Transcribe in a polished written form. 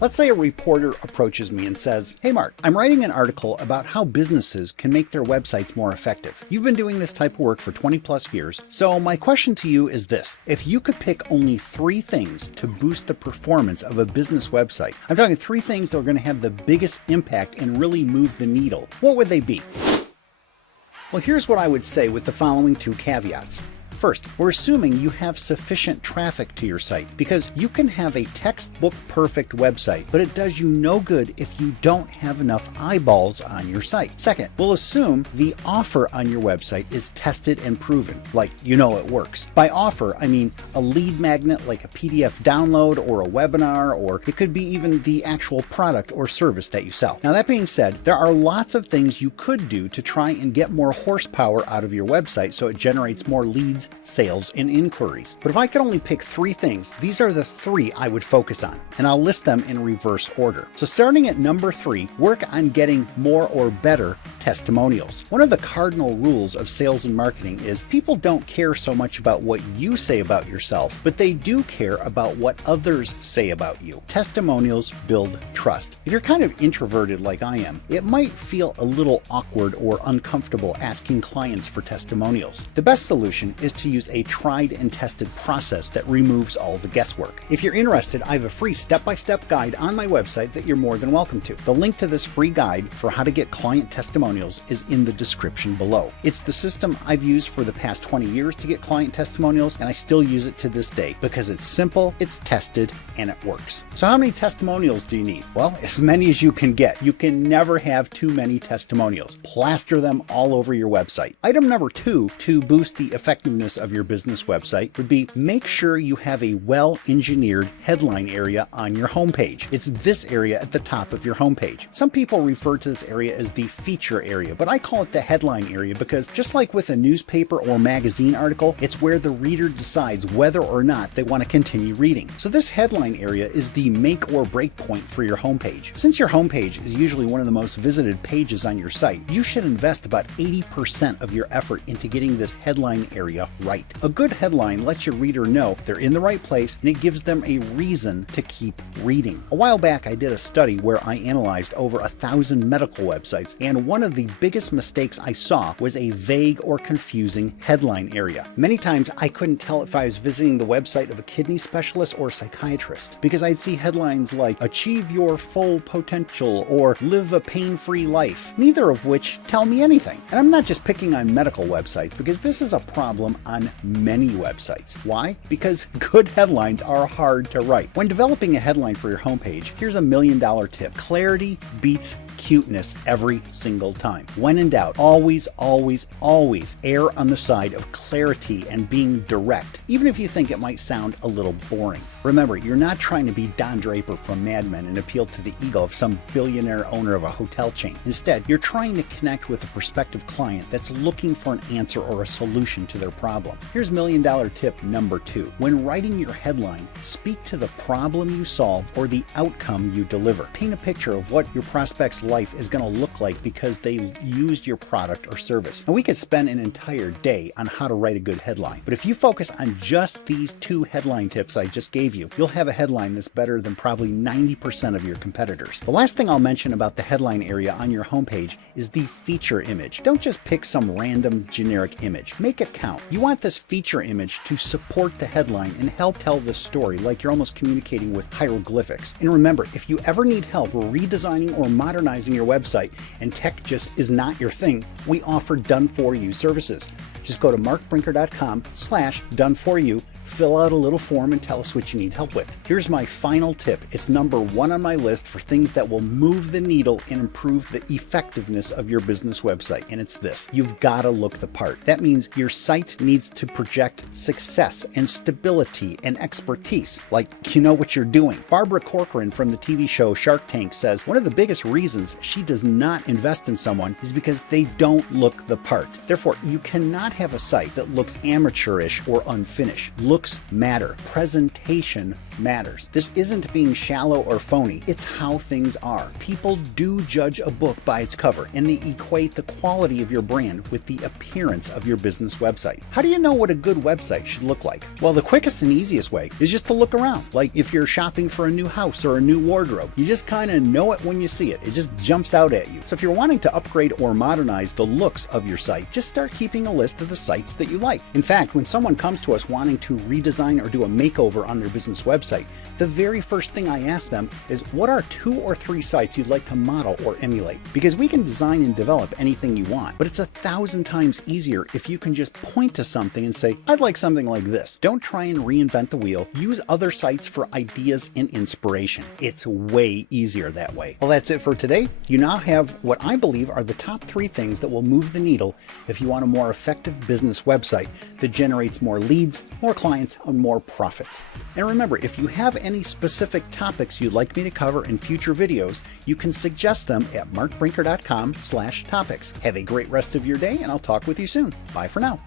Let's say a reporter approaches me and says, "Hey Mark, I'm writing an article about how businesses can make their websites more effective. You've been doing this type of work for 20 plus years, so my question to you is this. If you could pick only 3 things to boost the performance of a business website, I'm talking 3 things that are going to have the biggest impact and really move the needle, what would they be?" Well, here's what I would say with the following 2 caveats. First, we're assuming you have sufficient traffic to your site, because you can have a textbook perfect website, but it does you no good if you don't have enough eyeballs on your site. Second, we'll assume the offer on your website is tested and proven, like you know it works. By offer, I mean a lead magnet like a PDF download or a webinar, or it could be even the actual product or service that you sell. Now that being said, there are lots of things you could do to try and get more horsepower out of your website so it generates more leads, sales, and inquiries. But if I could only pick 3 things, these are the 3 I would focus on, and I'll list them in reverse order. So starting at number 3, work on getting more or better testimonials. One of the cardinal rules of sales and marketing is people don't care so much about what you say about yourself, but they do care about what others say about you. Testimonials build trust. If you're kind of introverted like I am, it might feel a little awkward or uncomfortable asking clients for testimonials. The best solution is to use a tried and tested process that removes all the guesswork. If you're interested, I have a free step-by-step guide on my website that you're more than welcome to. The link to this free guide for how to get client testimonials is in the description below. It's the system I've used for the past 20 years to get client testimonials, and I still use it to this day because it's simple, it's tested, and it works. So how many testimonials do you need? Well, as many as you can get. You can never have too many testimonials. Plaster them all over your website. Item number 2 to boost the effectiveness of your business website would be make sure you have a well-engineered headline area on your homepage. It's this area at the top of your homepage. Some people refer to this area as the feature area, but I call it the headline area because just like with a newspaper or magazine article, it's where the reader decides whether or not they want to continue reading. So this headline area is the make or break point for your homepage. Since your homepage is usually one of the most visited pages on your site, you should invest about 80% of your effort into getting this headline area right. A good headline lets your reader know they're in the right place, and it gives them a reason to keep reading. A while back, I did a study where I analyzed over 1,000 medical websites, and one of the biggest mistakes I saw was a vague or confusing headline area. Many times, I couldn't tell if I was visiting the website of a kidney specialist or psychiatrist because I'd see headlines like "Achieve your full potential" or "Live a pain-free life," neither of which tell me anything. And I'm not just picking on medical websites because this is a problem on many websites. Why? Because good headlines are hard to write. When developing a headline for your homepage, here's a $1 million tip. Clarity beats cuteness every single time. When in doubt, always, always, always err on the side of clarity and being direct, even if you think it might sound a little boring. Remember, you're not trying to be Don Draper from Mad Men and appeal to the ego of some billionaire owner of a hotel chain. Instead, you're trying to connect with a prospective client that's looking for an answer or a solution to their problem. Here's $1 million tip number 2. When writing your headline, speak to the problem you solve or the outcome you deliver. Paint a picture of what your prospect's life is going to look like because they used your product or service. And we could spend an entire day on how to write a good headline, but if you focus on just these 2 headline tips I just gave you, you'll have a headline that's better than probably 90% of your competitors. The last thing I'll mention about the headline area on your homepage is the feature image. Don't just pick some random generic image. Make it count. You want this feature image to support the headline and help tell the story like you're almost communicating with hieroglyphics. And remember, if you ever need help redesigning or modernizing your website and tech just is not your thing, we offer done-for-you services. Just go to markbrinker.com/done-for-you, fill out a little form, and tell us what you need help with. Here's my final tip. It's number 1 on my list for things that will move the needle and improve the effectiveness of your business website, and it's this. You've got to look the part. That means your site needs to project success and stability and expertise, like you know what you're doing. Barbara Corcoran from the TV show Shark Tank says one of the biggest reasons she does not invest in someone is because they don't look the part. Therefore, you cannot have a site that looks amateurish or unfinished. Look Looks matter. Presentation matters. This isn't being shallow or phony. It's how things are. People do judge a book by its cover, and they equate the quality of your brand with the appearance of your business website. How do you know what a good website should look like? Well, the quickest and easiest way is just to look around. Like if you're shopping for a new house or a new wardrobe, you just kind of know it when you see it. It just jumps out at you. So if you're wanting to upgrade or modernize the looks of your site, just start keeping a list of the sites that you like. In fact, when someone comes to us wanting to redesign or do a makeover on their business website, the very first thing I ask them is, what are 2 or 3 sites you'd like to model or emulate? Because we can design and develop anything you want, but it's 1,000 times easier if you can just point to something and say, I'd like something like this. Don't try and reinvent the wheel. Use other sites for ideas and inspiration. It's way easier that way. Well, that's it for today. You now have what I believe are the top 3 things that will move the needle if you want a more effective business website that generates more leads, more clients, and more profits. And remember, if you have any specific topics you'd like me to cover in future videos, you can suggest them at markbrinker.com/topics. Have a great rest of your day, and I'll talk with you soon. Bye for now.